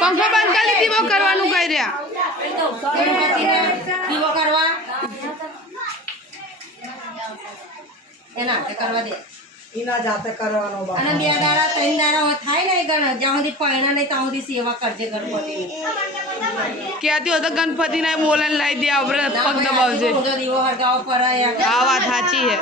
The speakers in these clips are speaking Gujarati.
पंखो बंद कर ली दीवो करवानु कह रहा दीवो करवा एना ते करवा दे इना जाते करवानो बा અને બે દાડા ત્રણ દાડા થાય ને ગણ જ્યાં સુધી પૈણા નહીં ત્યાં સુધી સેવા કરજે ગણપતિ कहती हो तो गणपति ने बोलन लाई दिया पग दबावजे દીવો હરગાવ પર आ बात साची है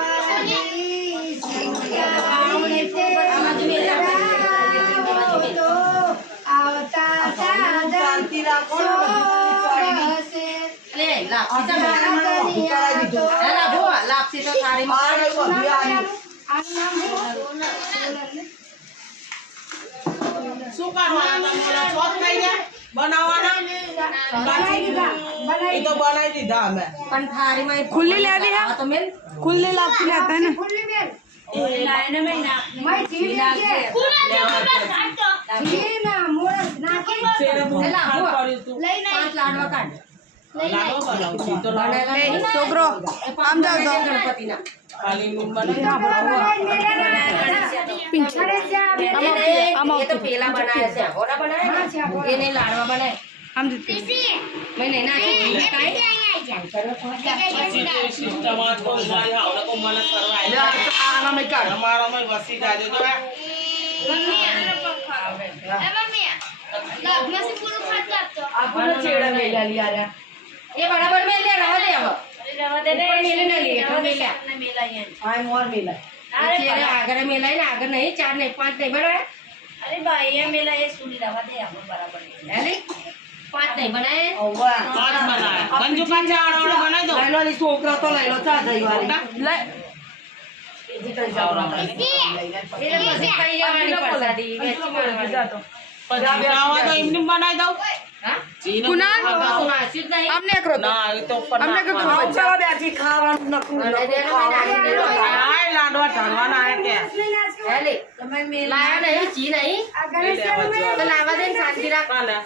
शांति રાખો લે લાપસી તો થાળી માં શું કરવાના તમારા ચોક થઈ ગયા બનાવવાના એ તો બનાવી દીધા અમે પણ થાળી માં खुली ले दी है તો મેલ खुली लापसी लाता है ना લાડવા કાઢ छोकरो आम जाओ तो ગણપતિ ના ये तो पेला बनाया છે ઓડા બનાયા છે એને લાડવા બનાય हम जीते મેં ના સિસ્ટમ આ તો મારી આવડે તો મને કરવા આના મે કાઢ અમારા મે વસી જાજો તો આપણે ચેડા મેલા લિયા ये बराबर में ले रहा दे अब रवा दे रे मेले नहीं लिए तो मेला मेला ये આય મોર મેલા अरे आगर मेला है ना आगर नहीं 4 नहीं 5 नहीं बनाया अरे भाई ये मेला ये सुनी रवा दे हम बराबर अरे 5 नहीं बनाए ઓવા પાંચ બનાય મંજુ કાચા આડો બનાવી દો લઈલો ની છોકરા તો લઈલો ચા જઈ વાળી ले ये बस खाई जावानी प्रसादी वेची मारवा પછી રાવા તો એમને બનાવી દઉં हां कुणाल मासिक नहीं हमने करो तो ના એ તો हमने करो तो ચાલો બેઠી ખાવાનું નકરું આય લાડવા ઢાળવાના આય કે हेले लाया नहीं ची नहीं तो लावा दे शांति रख કાલે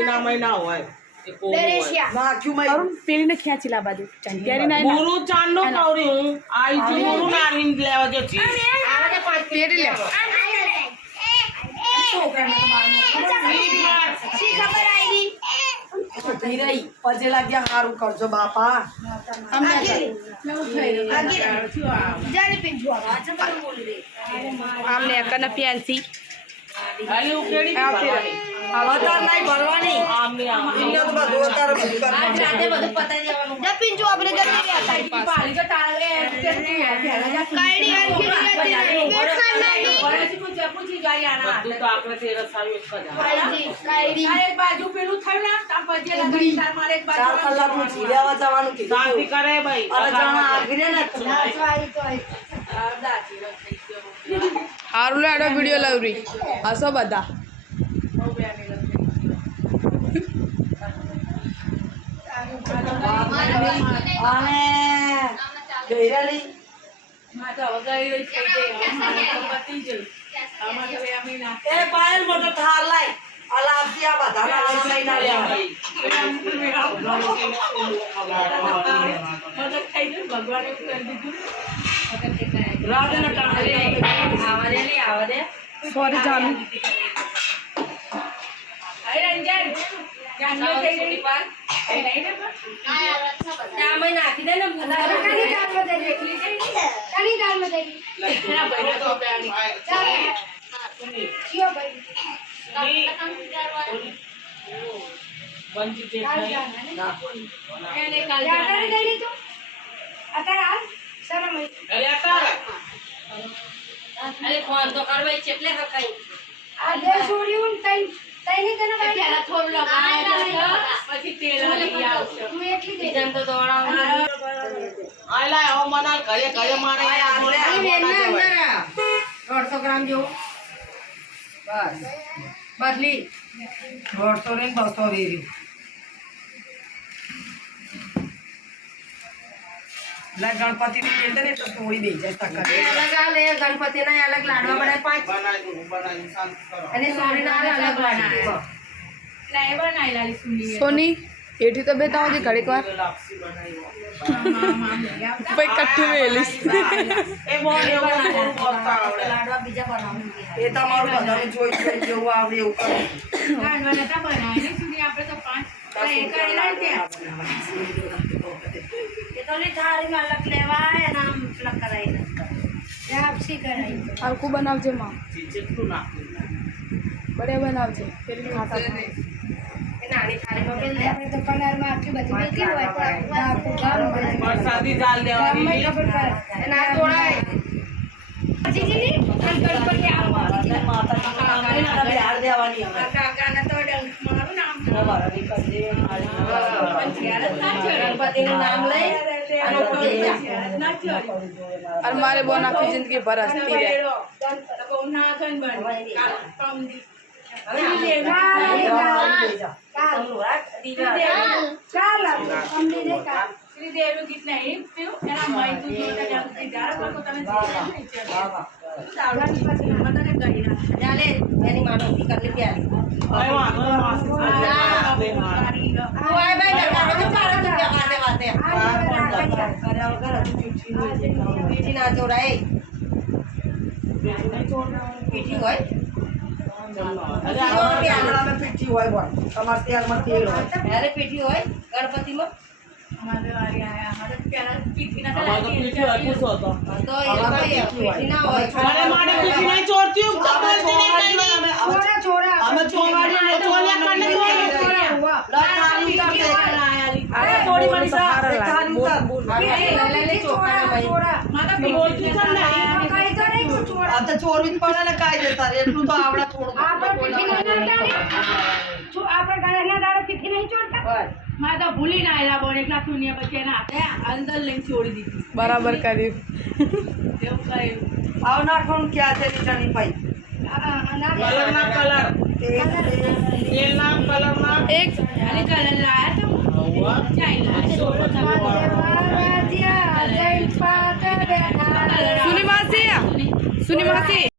એના મહિના હોય એ કોમ હોય નાખ્યું મે और पेरी ने खींची ला बाजू तैयारी नहीं ना ગુરુ ચાંદનો કવરી હું આઈ ગુરુ નારીન લેવા જો છી आवाज 5 पेरी ले ધીરઈ પજે લાગ્યા હારું કરજો બાપા हमने हमने कन पियांसी ખાલી ઉકેડી અવતાર નહીં ભરવાની આમને ઇન્ને તો બધું અવતાર બધું आज કરવાનું राते બધું પતાઈ દેવાનું पिंजू अपने घर में आता पाली का ताले काईडी पूछी गाय आना બધું તો આપણે તે રસાવી એક જ काईडी ચાર કલાકનું જીવ્યાવા જવાનું શાંતિ કીધું કરે ભાઈ અરે જણા આગરે ને हारू लाडो वीडियो लाव रही हसो बता અને ગઈરાલી એ પાયલ મોટો થાર લાય અલાપથી આ બધાના લઈને આવ્યા રાધેના ટાણે आवाज ले आवाज दे सॉरी जानू क्या मैं नाखी दे ना બંધ જે થાય અરે આતા अरे फोन तो कर भाई चेटले हकाई जन तो दौड़ा આય લાય હો મનાલ ઘરે ઘરે મારે अंदर 150 ग्राम जो बस बदली 150 ને 200 વેરી એટલે ગણપતિની પેટ ને તો થોડી બેસી જાય તકર. એ અલગ આલે ગણપતિના અલગ લાડવા બનાવે 5 બનાવી દઉં બનાવી શાંત કરો અને સોરીના અલગ લાડવા ના એ બનાવી લાલી સુની સોની એઠી તો બેતા હોતી ઘડીક વાર લાપસી બનાવી ભાઈ કઠી વેલીસ એ બોલ એવું કરતા આવડે લાડવા બીજા બનાવું એ તમારું બધાને જોઈ જોઈ જેવું આવડે એવું કરે. ગાંઠવા નતા બનાવી સુની આપણે તો 5 એ કરેલા ને ત્યાં એ તો ની થાળીમાં અલગ લેવાય અને આમ અલગ કરાય આપસી કરાય હલકું બનાવજે માં જેટલું નાખવું બડે બનાવજે પેલી ખાતા એ નાની થાળીમાં બેલ લે આપણે તો પનારમાં આટલી બધી બેઠી હોય પણ આખું ગામ બને. વરસાદી જાલ ગામમાં લેવાની ખબર પડે. એ ના તોડાય જીજીની અને ગણપતિ આવો જીજીની. માતાજીના નામે આપણે હાર દેવાની હવે. કાકાના તો ડંખ મારું નામ સવારે કરી દે, ગણપતિનું નામ લઈ અને ઉપર લઈ જા. और मारे बोन आखी जिंदगी भर हंसती रहे ચાલે એની માનવતી કરી પ્યારી કઈ વાંધો નહીં, માસી સાથે ભાઈ દરવાજો ચાલે તો ત્યાં વાતે પીઠી ના ચોરાય પીઠી હોય ગામડામાં પીઠી હોય બોલ. તમારે ત્યારમાં તેલ હોય. ત્યારે પીઠી હોય ગણપતિમાં અમારે તો પીઠી હોય, પૂછો તો. તો એ ભાઈ પીઠી ના હોય અરે મારે પીઠી નહીં ચોરતી, હું તો બોલતી નહીં કઈ નહીં. અમે ચોવાડીને ચોલ્યા કાઢને ચોર્યા. થાળી ઉતાર દે. અરે થોડી મળી સા એક થાળી ઉતાર. બોલતી તો નહીં. આ તો ચોરવી જ પડે ને કાયદેસર. એટલું તો આવડે થોડું. મારે તો ભૂલી ના આવેલા બોલ એટલા શૂન્ય પછી એના હાથે અંદર લઈને છોડી દીધી बराबर करी એવું કર્યું આવ નાખવાનું ક્યાં છે નીચાની ભાઈ. કલર ના કલર, તેલ ના કલર ના. एक અને કલર લાયા તો હોવા. सुनी मासी सुनी मासी